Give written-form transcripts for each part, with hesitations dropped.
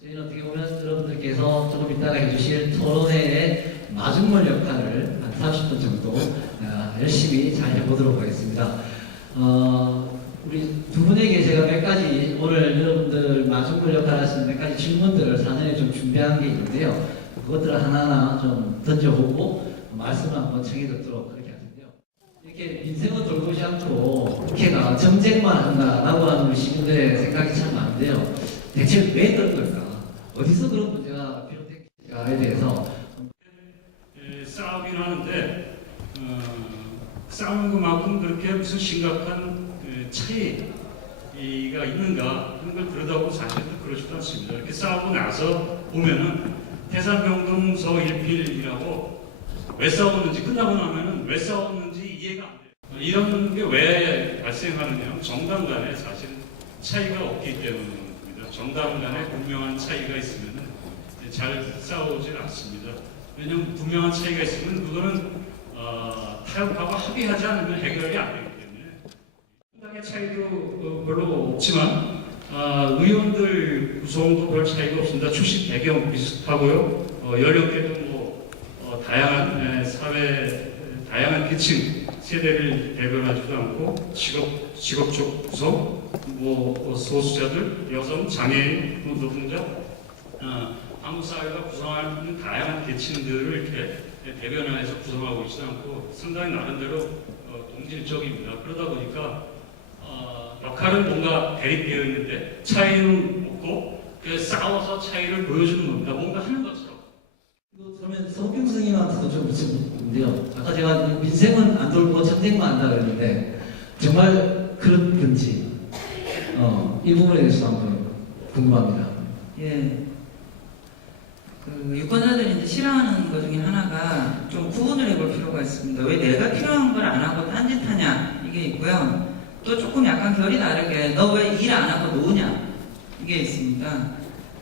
저희는 어떻게 보면 여러분들께서 조금 이따가 해주실 토론회의 마중물 역할을 한 30분 정도 열심히 잘 해보도록 하겠습니다. 우리 두 분에게 제가 몇 가지 오늘 여러분들 마중물 역할 하시는 몇 가지 질문들을 사전에 좀 준비한 게 있는데요. 그것들을 하나하나 좀 던져보고 말씀을 한번 청해 듣도록 그렇게 하는데요. 이렇게 민생은 돌보지 않고 국회가 정쟁만 한다라고 하는 우리 시민들의 생각이 참 많은데요. 대체 왜 그런 걸까? 어디서 그런 문제가 비롯될까에 대해서 싸우긴 하는데 싸우는 것만큼 그렇게 무슨 심각한 차이가 있는가 하는 걸 들여다보고 사실은 그렇지도 않습니다. 이렇게 싸우고 나서 보면은 태산병동서 1필이라고 왜 싸웠는지 끝나고 나면은 왜 싸웠는지 이해가 안 돼요. 이런 게 왜 발생하느냐? 정당 간에 사실 차이가 없기 때문입니다. 정당 간에 분명한 차이가 있으면은 잘 싸우질 않습니다. 왜냐하면 분명한 차이가 있으면 그거는 타협하고 합의하지 않으면 해결이 안 되기 때문에 상당의 차이도 별로 없지만 의원들 구성도 별 차이가 없습니다. 출신 배경 비슷하고요. 연령대도 다양한 사회 다양한 계층 세대를 대변하지도 않고 직업적 구성, 소수자들, 여성, 장애인, 노동자, 한국 사회가 구성하는 다양한 계층들을 이렇게 대변해서 구성하고 있지 않고 상당히 나름대로 동질적입니다. 그러다 보니까 역할은 뭔가 대립되어 있는데 차이는 없고 싸워서 차이를 보여주는 겁니다. 뭔가 하는 것처럼. 그러면 서욱경 선생님한테도 좀 여쭤보는데요. 아까 제가 민생은 안 돌고 정쟁만 한다 그랬는데 정말 그런지 이 부분에 대해서 한번 궁금합니다. 예. 유권자들이 이제 싫어하는 것 중에 하나가 좀 구분을 해볼 필요가 있습니다. 왜 내가 필요한 걸 안 하고 딴짓하냐 이게 있고요. 또 조금 약간 결이 다르게 너 왜 일 안 하고 노냐 이게 있습니다.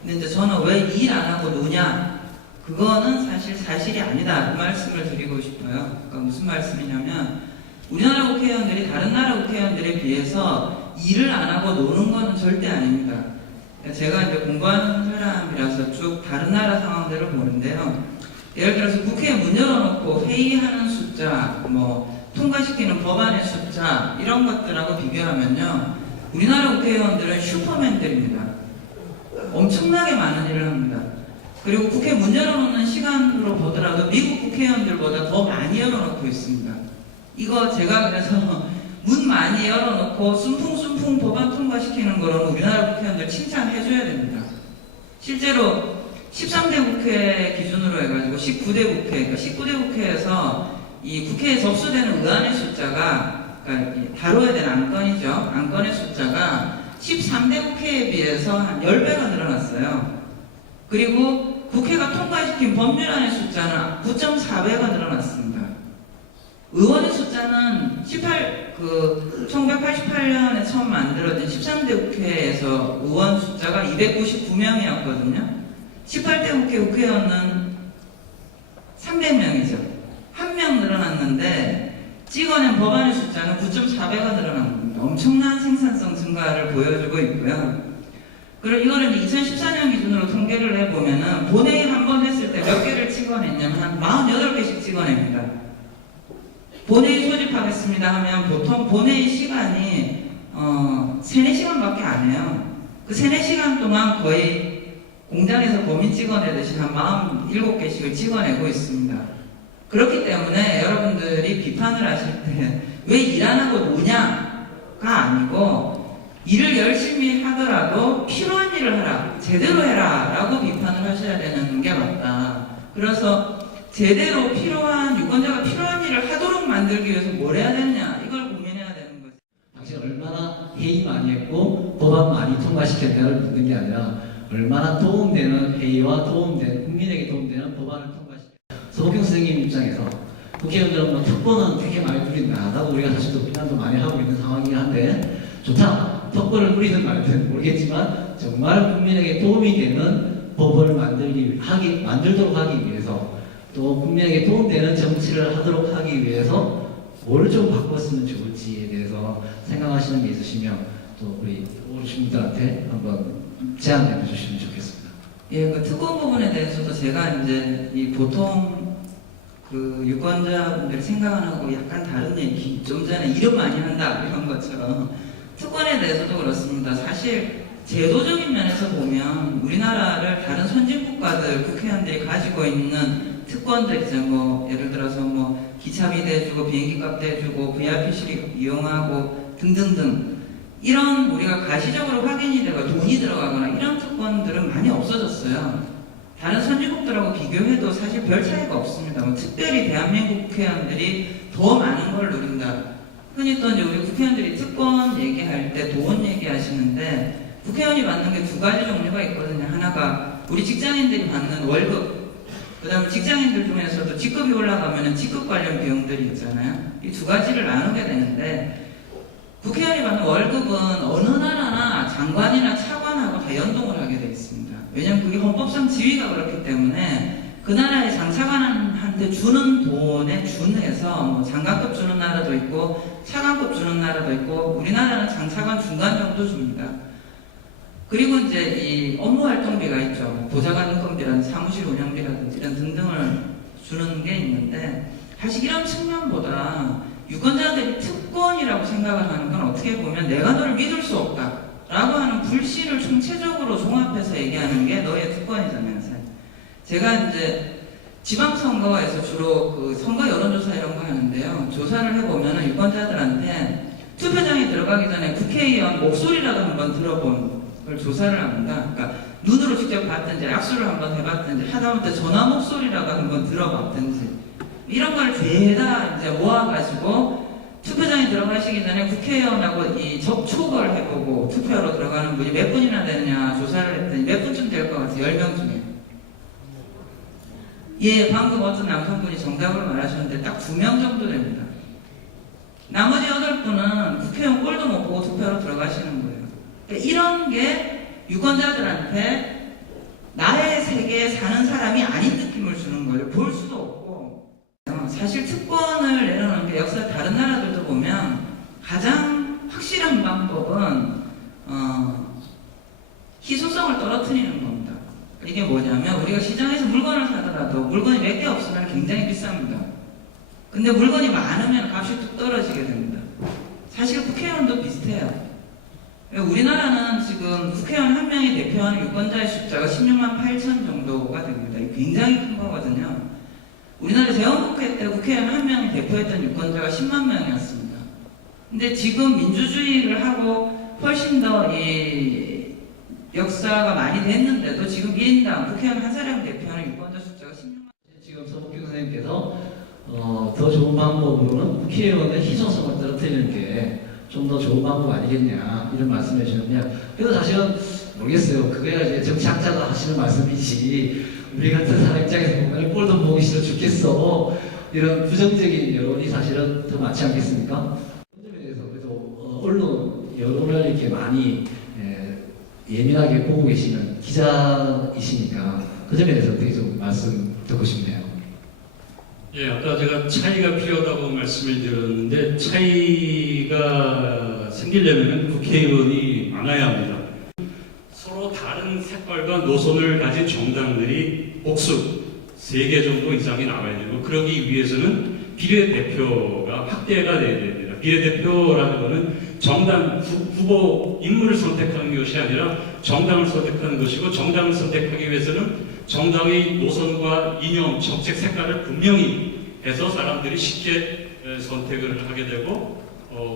근데 이제 저는 왜 일 안 하고 노냐 그거는 사실이 아니다 그 말씀을 드리고 싶어요. 그러니까 무슨 말씀이냐면 우리나라 국회의원들이 다른 나라 국회의원들에 비해서 일을 안 하고 노는 거는 절대 아닙니다. 제가 이제 공부하는 사람이라서 쭉 다른 나라 상황들을 보는데요. 예를 들어서 국회에 문 열어놓고 회의하는 숫자, 통과시키는 법안의 숫자 이런 것들하고 비교하면요. 우리나라 국회의원들은 슈퍼맨들입니다. 엄청나게 많은 일을 합니다. 그리고 국회 문 열어놓는 시간으로 보더라도 미국 국회의원들보다 더 많이 열어놓고 있습니다. 이거 제가 그래서 문 많이 열어놓고 순풍순풍 법안 통과시키는 거로는 우리나라 국회의원들 칭찬해줘야 됩니다. 실제로 13대 국회 기준으로 해가지고 19대 국회, 그러니까 19대 국회에서 이 국회에 접수되는 의안의 숫자가, 그러니까 다뤄야 되는 안건이죠. 안건의 숫자가 13대 국회에 비해서 한 10배가 늘어났어요. 그리고 국회가 통과시킨 법률안의 숫자는 9.4배가 늘어났습니다. 의원의 숫자는 1988년에 처음 만들어진 13대 국회에서 의원 숫자가 299명이었거든요. 18대 국회 국회의원은 300명이죠. 1명 늘어났는데 찍어낸 법안의 숫자는 9.4배가 늘어난 겁니다. 엄청난 생산성 증가를 보여주고 있고요. 그리고 이거를 2014년 기준으로 통계를 해보면은 본회의 한 번 했을 때 몇 개를 찍어냈냐면 한 48개씩 찍어냅니다. 본회의 소집하겠습니다 하면 보통 본회의 시간이 3, 4시간밖에 안 해요. 그 3, 4시간 동안 거의 공장에서 범인 찍어내듯이 한 47개씩을 찍어내고 있습니다. 그렇기 때문에 여러분들이 비판을 하실 때 왜 일 안 하고 노냐가 아니고 일을 열심히 하더라도 필요한 일을 하라, 제대로 해라 라고 비판을 하셔야 되는 게 맞다. 그래서 제대로 필요한, 유권자가 필요한 일을 하도록 만들기 위해서 뭘 해야 되느냐 이걸 고민해야 되는 거죠. 당신 얼마나 회의 많이 했고 법안 많이 통과시켰냐를 묻는 게 아니라 얼마나 도움되는 회의와 국민에게 도움되는 법안을 통과시켰냐. 서욱경 선생님 입장에서 국회의원들은 특권은 되게 많이 누린다라고 우리가 사실 또 비난도 많이 하고 있는 상황이긴 한데 좋다. 특권을 누리든 말든 모르겠지만 정말 국민에게 도움이 되는 법을 만들도록 하기 위해서 또 국민에게 도움되는 정치를 하도록 하기 위해서 뭘 좀 바꿨으면 좋을지에 대해서 생각하시는 게 있으시면 또 우리 오신분들한테 한번 제안해 주시면 좋겠습니다. 예, 그 특권 부분에 대해서도 제가 이제 이 보통 그 유권자분들이 생각하는 거하고 약간 다른 얘기, 좀 전에 이름 많이 한다 이런 것처럼 특권에 대해서도 그렇습니다. 사실 제도적인 면에서 보면 우리나라를 다른 선진 국가들 국회의원들이 가지고 있는 특권들 이제 뭐 예를 들어서 뭐 기차비 대주고 비행기 값 대주고 VIP실 이용하고 등등등 이런 우리가 가시적으로 확인이 되고 돈이 들어가거나 이런 특권들은 많이 없어졌어요. 다른 선진국들하고 비교해도 사실 별 차이가 없습니다. 뭐 특별히 대한민국 국회의원들이 더 많은 걸 누린다. 흔히 또 이제 우리 국회의원들이 특권 얘기할 때 돈 얘기하시는데 국회의원이 받는 게 두 가지 종류가 있거든요. 하나가 우리 직장인들이 받는 월급, 그 다음에 직장인들 중에서도 직급이 올라가면 직급 관련 비용들이 있잖아요. 이 두 가지를 나누게 되는데 국회의원이 받는 월급은 어느 나라나 장관이나 차관하고 다 연동을 하게 되어 있습니다. 왜냐하면 그게 헌법상 지위가 그렇기 때문에 그 나라의 장차관한테 주는 돈에 준해서 뭐 장관급 주는 나라도 있고 차관급 주는 나라도 있고 우리나라는 장차관 중간 정도 줍니다. 그리고 이제 이 업무 활동비가 있죠. 보좌관 인건비라든지 사무실 운영비라든지 이런 등등을 주는 게 있는데 사실 이런 측면보다 유권자들이 특권이라고 생각을 하는 건 어떻게 보면 내가 너를 믿을 수 없다 라고 하는 불씨를 총체적으로 종합해서 얘기하는 게 너의 특권이잖아요. 사실. 제가 이제 지방선거에서 주로 그 선거 여론조사 이런 거 하는데요. 조사를 해보면 유권자들한테 투표장에 들어가기 전에 국회의원 목소리라도 한번 들어본 걸 조사를 합니다. 그러니까 눈으로 직접 봤든지 악수를 한번 해봤든지 하다못해 전화 목소리라도 한번 들어봤든지 이런 걸 죄다 이제 모아가지고 투표장에 들어가시기 전에 국회의원하고 이 접촉을 해보고 투표하러 들어가는 분이 몇 분이나 되느냐 조사를 했더니 몇 분쯤 될 것 같아요. 10명 중에. 예, 방금 어떤 남성분이 정답을 말하셨는데 딱 2명 정도 됩니다. 나머지 8분은 국회의원 꼴도 못 보고 투표하러 들어가시는 거예요. 그러니까 이런 게 유권자들한테 나의 세계에 사는 사람이 아닌 느낌을 주는 거예요. 볼 수도 없고. 사실 특권을 내려놓는 게 역사 다른 나라들도 보면 가장 확실한 방법은 희소성을 떨어뜨리는 겁니다. 이게 뭐냐면 우리가 시장에서 물건을 사더라도 물건이 몇 개 없으면 굉장히 비쌉니다. 근데 물건이 많으면 값이 뚝 떨어지게 됩니다. 사실 국회의원도 비슷해요. 우리나라는 지금 국회의원 한 명이 대표하는 유권자의 숫자가 16만 8천 정도가 됩니다. 이게 굉장히 큰 거거든요. 우리나라 재헌국회 때 국회의원 한 명이 대표했던 유권자가 10만 명이었습니다. 근데 지금 민주주의를 하고 훨씬 더 이 역사가 많이 됐는데도 지금 1인당 국회의원 한 사람 대표하는 유권자 숫자가 16만. 지금 서복경 선생님께서 더 좋은 방법으로는 국회의원의 희소성을 떨어뜨리는 게 좀 더 좋은 방법 아니겠냐 이런 말씀을 해주셨는데 그래도 사실은 모르겠어요. 그거야 이제 정치학자가 하시는 말씀이지 우리 같은 사람 입장에서 보면 꼴도 보기 싫어 죽겠어 이런 부정적인 여론이 사실은 더 많지 않겠습니까? 그런 점에 대해서 그래도 언론 여론을 이렇게 많이 예민하게 보고 계시는 기자이시니까 그 점에 대해서 어떻게 좀 말씀 듣고 싶네요. 예, 아까 제가 차이가 필요하다고 말씀을 드렸는데 차이가 생기려면 국회의원이 많아야 합니다. 서로 다른 색깔과 노선을 가진 정당들이 복수 3개 정도 이상이 나와야 되고 그러기 위해서는 비례대표가 확대가 돼야 됩니다. 비례대표라는 것은 정당 후보 인물을 선택하는 것이 아니라 정당을 선택하는 것이고 정당을 선택하기 위해서는 정당의 노선과 이념, 정책 색깔을 분명히 해서 사람들이 쉽게 선택을 하게 되고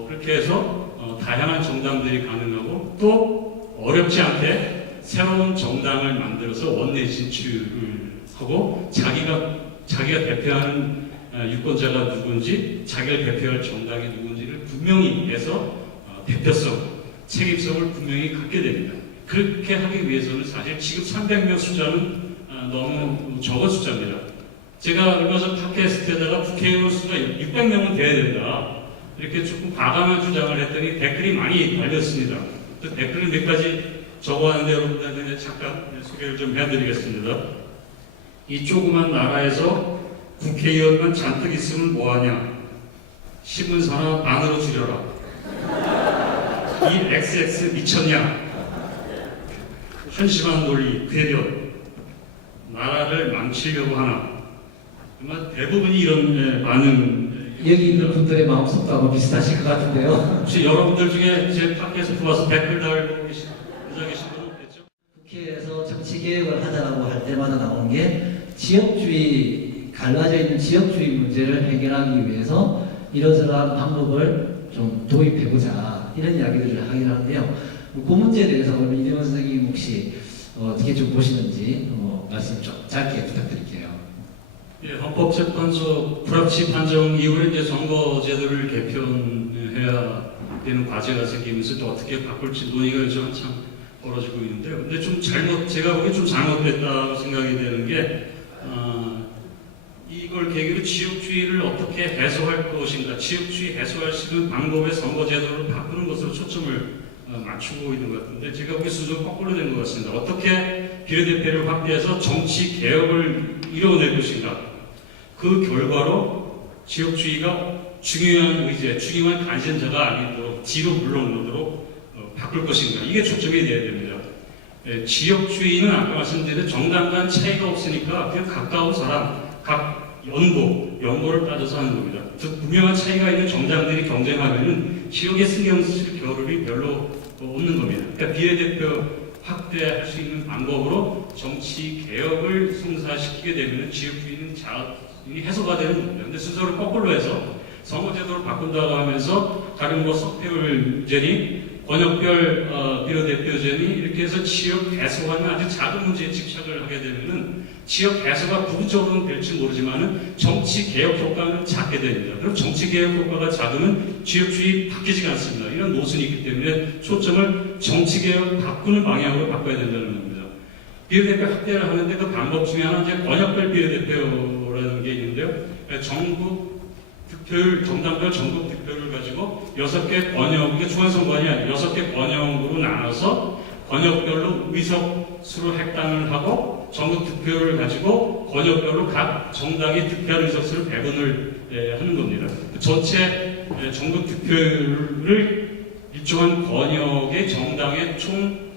그렇게 해서 다양한 정당들이 가능하고 또 어렵지 않게 새로운 정당을 만들어서 원내 진출을 하고 자기가 대표하는 유권자가 누군지 자기가 대표할 정당이 누군지를 분명히 해서 대표성, 책임성을 분명히 갖게 됩니다. 그렇게 하기 위해서는 사실 지금 300명 숫자는 너무 적은 숫자입니다. 제가 얼마 전 팟캐스트에다가 국회의원 수가 600명은 돼야 된다. 이렇게 조금 과감한 주장을 했더니 댓글이 많이 달렸습니다. 또 댓글을 몇 가지 적어왔는데 여러분들한테 잠깐 소개를 좀 해드리겠습니다. 이 조그만 나라에서 국회의원만 잔뜩 있으면 뭐하냐. 신문사나 반으로 줄여라. 이 XX 미쳤냐? 한심한 논리, 괴력, 나라를 망치려고 하나? 정말 대부분이 이런 반응. 여기 있는 분들의 마음속도 아마 비슷하실 것 같은데요. 혹시 여러분들 중에 제 팟캐스트 들어와서 댓글 달고 계신 분은 없겠죠? 국회에서 정치 개혁을 하자라고 할 때마다 나오는 게 지역주의, 갈라져 있는 지역주의 문제를 해결하기 위해서 이러저러한 방법을 좀 도입해보자 이런 이야기들을 하긴 하는데요. 그 문제에 대해서 그러면 이대원 선생님 혹시 어떻게 좀 보시는지 말씀 좀 짧게 부탁드릴게요. 예, 헌법재판소 불합치 판정 이후에 이제 선거제도를 개편해야 되는 과제가 생기면서 또 어떻게 바꿀지 논의가 요즘 한참 벌어지고 있는데요. 근데 좀 제가 보기에 좀 잘못됐다고 생각이 되는 게, 이걸 계기로 지역주의를 어떻게 해소할 것인가, 지역주의 해소할 수 있는 방법의 선거제도를 바꾸는 것으로 초점을 맞추고 있는 것 같은데, 제가 보기에 순서가 거꾸로 된 것 같습니다. 어떻게 비례대표를 확대해서 정치 개혁을 이뤄낼 것인가, 그 결과로 지역주의가 중요한 의제, 중요한 관심자가 아니도록 뒤로 물러오도록 바꿀 것인가, 이게 초점이 되어야 됩니다. 예, 지역주의는 아까 말씀드린 정당 간 차이가 없으니까 그냥 가까운 사람, 각 연고를 따져서 하는 겁니다. 즉 분명한 차이가 있는 정당들이 경쟁하면은 지역에 신경 쓸 겨를이 별로 없는 겁니다. 그러니까 비례대표 확대할 수 있는 방법으로 정치 개혁을 성사시키게 되면 지역주의는 해소가 되는 겁니다. 근데 순서를 거꾸로 해서 선거제도를 바꾼다고 하면서 다른 뭐 석패율제니 권역별 비례대표제니 이렇게 해서 지역 해소하는 아주 작은 문제에 집착을 하게 되면은 지역 해소가 부분적으로는 될지 모르지만은 정치 개혁 효과는 작게 됩니다. 그럼 정치 개혁 효과가 작으면 지역주의 바뀌지가 않습니다. 이런 모순이 있기 때문에 초점을 정치 개혁 바꾸는 방향으로 바꿔야 된다는 겁니다. 비례대표 확대를 하는데 그 방법 중에 하나 이제 권역별 비례대표라는 게 있는데요. 전국 득표율, 정당별 전국 득표율을 가지고 6개 권역, 이게 중앙선관위 아니에요. 6개 권역으로 나눠서 권역별로 의석수로 획당을 하고 전국 득표율을 가지고 권역별로 각 정당이 득표한 의석수를 배분을 하는 겁니다. 전체 전국 득표율을 일정한 권역의 정당의 총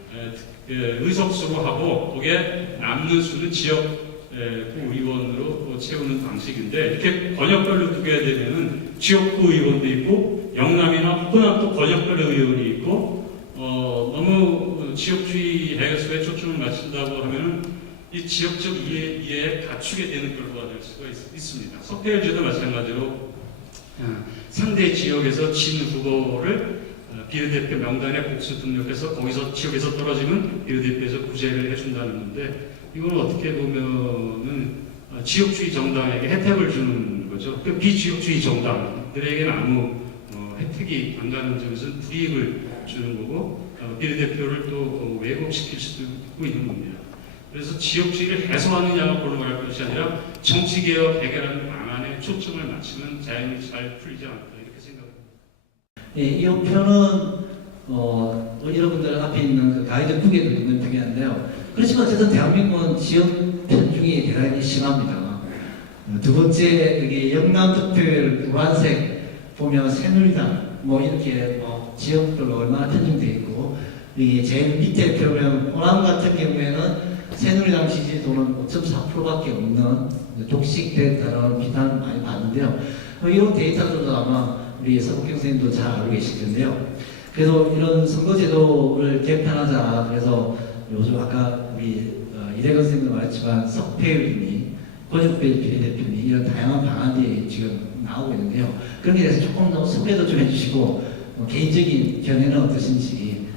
의석수로 하고 거기에 남는 수는 지역 구의원으로 채우는 방식인데, 이렇게 권역별로 두게 되면은 지역구 의원도 있고 영남이나 호남도 권역별로 의원이 있고 너무 지역주의 해소에 초점을 맞춘다고 하면은 이 지역적 이해에 갖추게 되는 결과가 될 수가 있습니다. 석패율제도 마찬가지로 상대 지역에서 진 후보를 비례대표 명단에 복수 등록해서 거기서 지역에서 떨어지면 비례대표에서 구제를 해준다는 건데, 이거는 어떻게 보면은 지역주의 정당에게 혜택을 주는 거죠. 그 비지역주의 정당들에게는 아무 혜택이 안 가는 점에서는 불이익을 주는 거고, 비례대표를 또 왜곡시킬 수도 있는 겁니다. 그래서 지역주의를 해소하느냐가 골로 말할 것이 아니라 정치개혁 해결하는 방안에 초점을 맞추면 자연히 잘 풀리지 않을까 이렇게 생각합니다. 예, 이 표는 여러분들 앞에 있는 그 가이드북에도 있는 표기인데요. 그렇지만 어쨌든 대한민국은 지역 편중이 대단히 심합니다. 두 번째, 그게 영남 득표율 노란색 보면 새누리당 뭐 이렇게 지역별로 얼마나 편중되어 있고, 이게 제일 밑에 표면 호남 같은 경우에는 새누리당 지지도는 5.4%밖에 없는 독식됐다는 비판 많이 받는데요. 이런 데이터들도 아마 우리 서국경 선생님도 잘 알고 계실 텐데요. 그래서 이런 선거제도를 개편하자. 그래서 요즘 아까 우리 이대건 선생님도 말했지만 석패율이니 권역별 비례대표니 이런 다양한 방안들이 지금 나오고 있는데요. 그런 게 대해서 조금 더 소개도 좀 해주시고 개인적인 견해는 어떠신지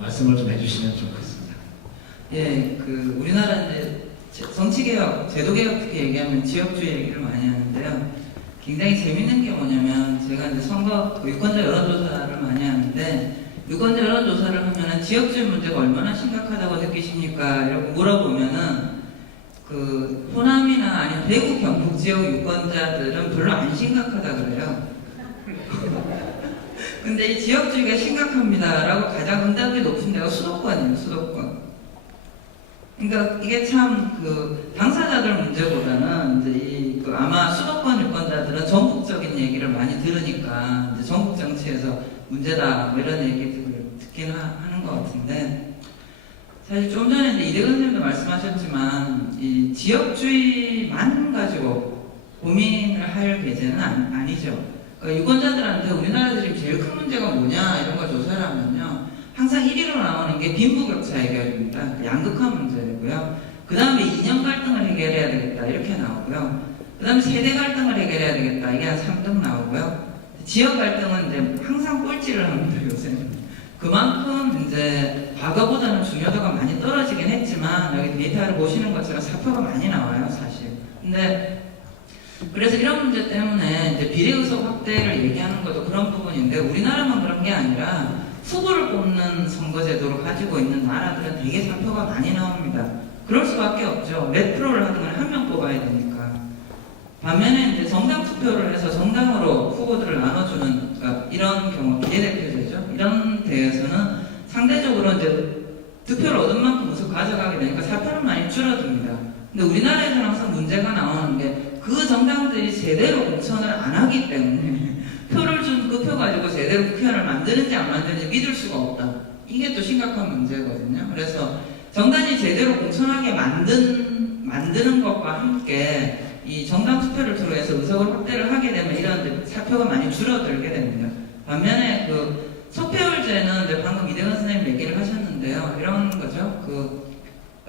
말씀을 좀 해주시면 좋겠습니다. 예, 그 우리나라 이제 정치개혁, 제도개혁 특히 얘기하면 지역주의 얘기를 많이 하는데요. 굉장히 재밌는 게 뭐냐면, 제가 이제 선거 유권자 여론조사를 많이 하는데, 유권자 여론조사를 하면은 지역주의 문제가 얼마나 심각하다고 느끼십니까? 이러고 물어보면은 그 호남이나 아니면 대구 경북 지역 유권자들은 별로 안 심각하다 그래요. 근데 이 지역주의가 심각합니다라고 가장 응답이 높은 데가 수도권이에요, 수도권. 그러니까 이게 참 그 당사자들 문제보다는 이제 이 그 아마 수도권 유권자들은 전국적인 얘기를 많이 들으니까 이제 전국 정치에서 문제다 뭐 이런 얘기들을 듣긴 하는 것 같은데 사실 좀 전에 이제 이대근 선생님도 말씀하셨지만 이 지역주의만 가지고 고민을 할 계제는 아니죠. 그러니까 유권자들한테 우리나라 지금 제일 큰 문제가 뭐냐 이런 걸 조사를 하면요. 항상 1위로 나오는 게 빈부격차 해결입니다. 양극화 문제고요. 그 다음에 이념 갈등을 해결해야 되겠다 이렇게 나오고요. 그 다음에 세대 갈등을 해결해야 되겠다 이게 한 3등 나오고요. 지역 갈등은 이제 항상 꼴찌를 합니다 요새는. 그만큼 이제 과거보다는 중요도가 많이 떨어지긴 했지만 여기 데이터를 보시는 것처럼 사표가 많이 나와요 사실. 근데 그래서 이런 문제 때문에 이제 비례의석 확대를 얘기하는 것도 그런 부분인데 우리나라만 그런 게 아니라 후보를 뽑는 선거제도를 가지고 있는 나라들은 되게 사표가 많이 나옵니다. 그럴 수밖에 없죠. 몇 프로를 하든 간에 한 명 뽑아야 되니까. 반면에 이제 정당 투표를 해서 정당으로 후보들을 나눠주는 그러니까 이런 경우 비례대표제죠. 이런 데에서는 상대적으로 이제 득표를 얻은 만큼 우선 가져가게 되니까 사표는 많이 줄어듭니다. 근데 우리나라에서는 항상 문제가 나오는 게 그 정당들이 제대로 공천을 안 하기 때문에 표를 준 그 표 가지고 제대로 국회의원을 만드는지 안 만드는지 믿을 수가 없다. 이게 또 심각한 문제거든요. 그래서 정당이 제대로 공천하게 만드는 것과 함께 이 정당 투표를 통해서 의석을 확대를 하게 되면 이런 사표가 많이 줄어들게 됩니다. 반면에 그 속표율제는 이제 방금 이대건 선생님 얘기를 하셨는데요. 이런 거죠.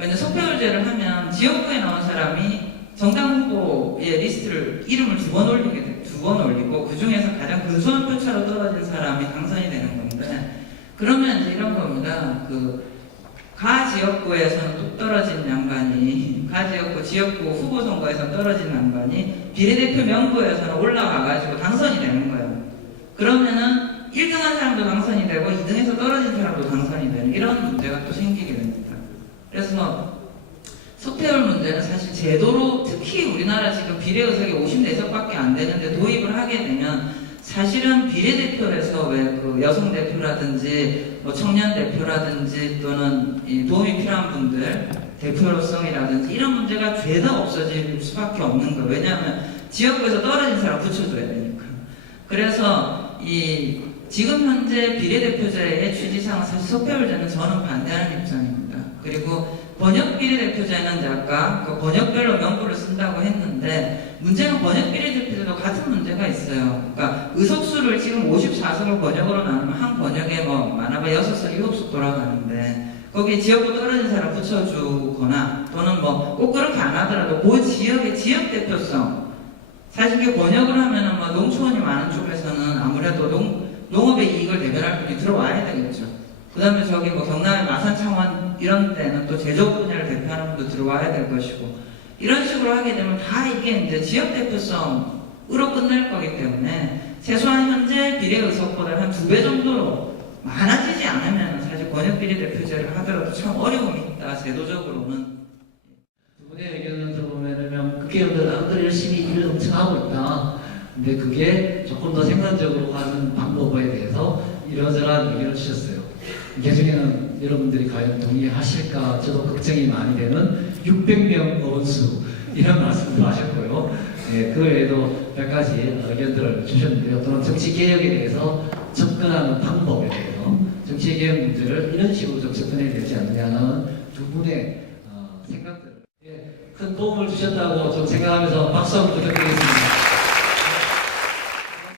이제 속표율제를 하면 지역구에 나온 사람이 정당 후보의 리스트를 이름을 두 번 올리고 그 중에서 가장 근소한 표차로 떨어진 사람이 당선이 되는 건데 그러면 이제 이런 겁니다. 가 지역구에서는 뚝 떨어진 양반이 지역구 후보 선거에서 떨어진 양반이 비례대표 명부에서는 올라가가지고 당선이 되는 거예요. 그러면은 1등한 사람도 당선이 되고 2등에서 떨어진 사람도 당선이 되는 이런 문제가 또 생기게 됩니다. 그래서 속표율 문제는 사실 제도로 특히 우리나라 지금 비례의석이 54석밖에 안 되는데 도입을 하게 되면 사실은 비례대표에서 왜 그 여성 대표라든지 뭐 청년 대표라든지 또는 이 도움이 필요한 분들 대표성이라든지 이런 문제가 죄다 없어질 수밖에 없는 거예요. 왜냐하면 지역구에서 떨어진 사람 붙여줘야 되니까. 그래서 지금 현재 비례대표제의 취지상은 사실 속표율제는 저는 반대하는 입장입니다. 그리고 번역 비례대표제는 이제 아까 그 번역별로 명부를 쓴다고 했는데 문제는 번역 비례대표제도 같은 문제가 있어요. 그러니까 의석수를 지금 54석을 번역으로 나누면 한 번역에 뭐 많아봐야 6석, 7석 돌아가는데 거기에 지역구 떨어진 사람 붙여주거나 또는 뭐 꼭 그렇게 안 하더라도 그 지역의 지역 대표성 사실 그게 번역을 하면은 뭐 농촌이 많은 쪽에서는 아무래도 농업의 이익을 대변할 분이 들어와야 되겠죠. 그 다음에 저기 뭐 경남의 마산, 창원 이런 데는 또 제조업 분야를 대표하는 분도 들어와야 될 것이고 이런 식으로 하게 되면 다 이게 이제 지역 대표성으로 끝날 거기 때문에 최소한 현재 비례의석보다 한 2배 정도로 많아지지 않으면 사실 권역 비례대표제를 하더라도 참 어려움이 있다 제도적으로는. 두 분의 의견을 들어보면 국회의원들 남들 열심히 일을 엄청 하고 있다. 근데 그게 조금 더 생산적으로 하는 방법에 대해서 이러저러한 의견을 주셨어요. 그 중에는 여러분들이 과연 동의하실까 저도 걱정이 많이 되는 600명 의원수 이런 말씀도 하셨고요. 네, 그 외에도 몇 가지 의견들을 주셨는데요. 또는 정치개혁에 대해서 접근하는 방법에 대해서 정치개혁 문제를 이런 식으로 좀 접근해야 되지 않느냐는 두 분의 생각들을 큰 도움을 주셨다고 좀 생각하면서 박수 한번 부탁드리겠습니다.